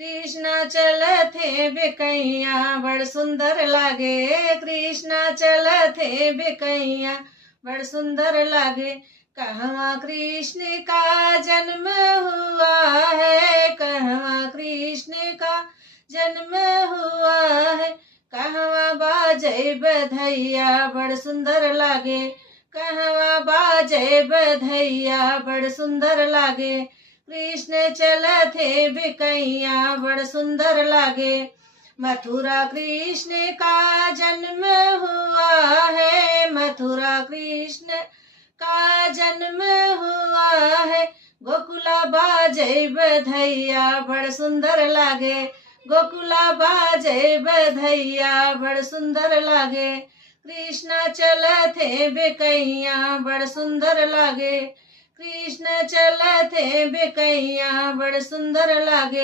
कृष्णा चलथे बेकैया बड़ सुंदर लागे, कृष्णा चलथे बेकैया बड़ सुंदर लागे। कहवा कृष्ण का जन्म हुआ है, कहवा कृष्ण का जन्म हुआ है। कहवा बाजे बधैया बड़ सुंदर लागे, कहवा बाजे बधैया बड़ सुंदर लागे। कृष्ण चलथे बेकैया बड़ सुंदर लागे। मथुरा कृष्ण का जन्म हुआ है, मथुरा कृष्ण का जन्म हुआ है। गोकुला बाजे बधैया बड़ सुंदर लागे, गोकुला बाजे बधैया बड़ सुंदर लागे। कृष्ण चलथे बेकैया बड़ सुंदर लागे, कृष्ण चलथे बेकैया बड़ सुंदर लागे।